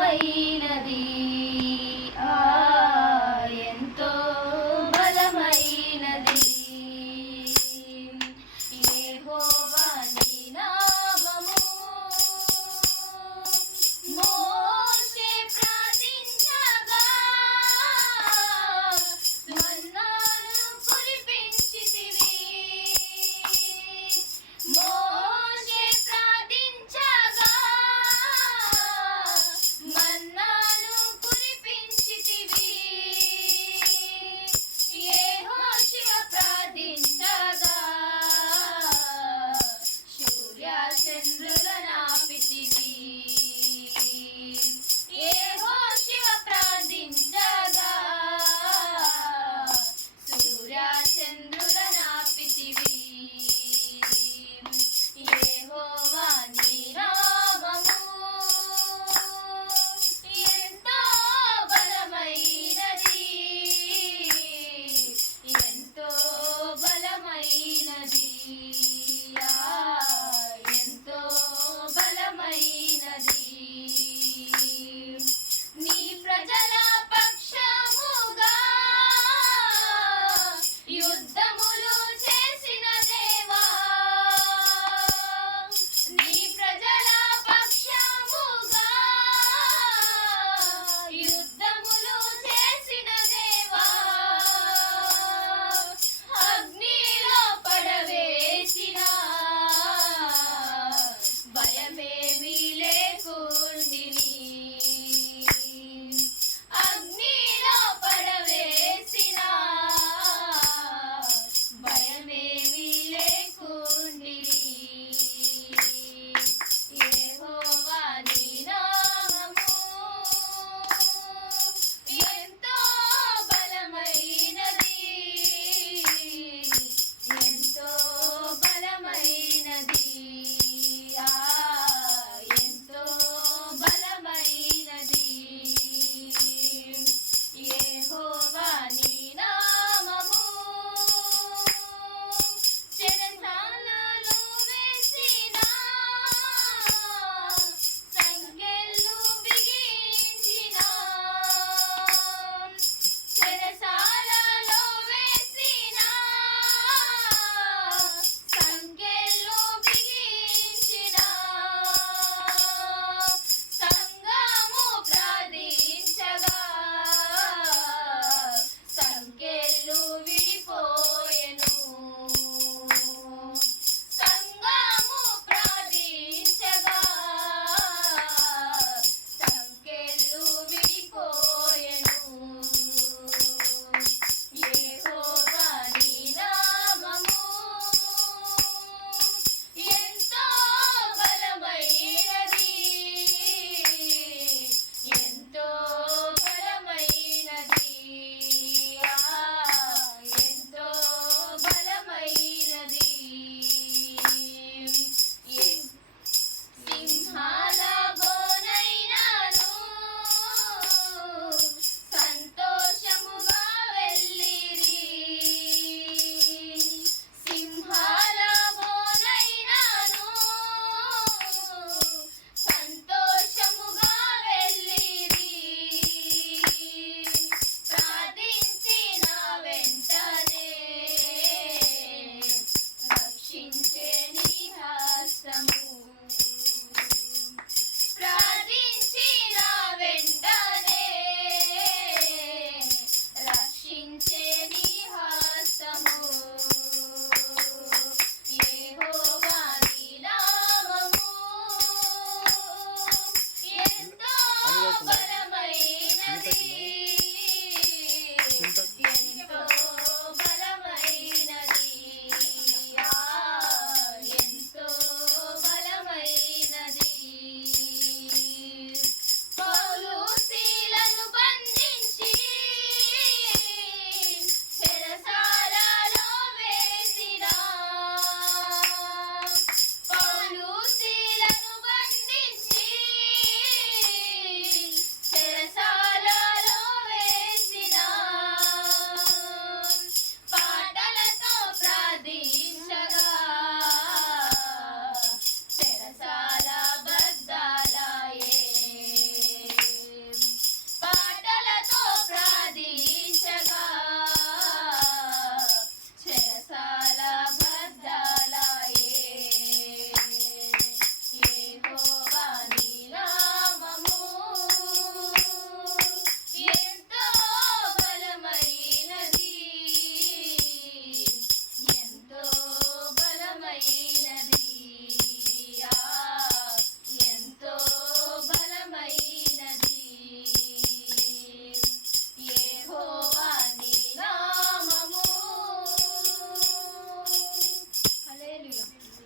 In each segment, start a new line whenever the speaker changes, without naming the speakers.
മൈനദീ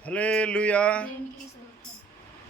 Hallelujah.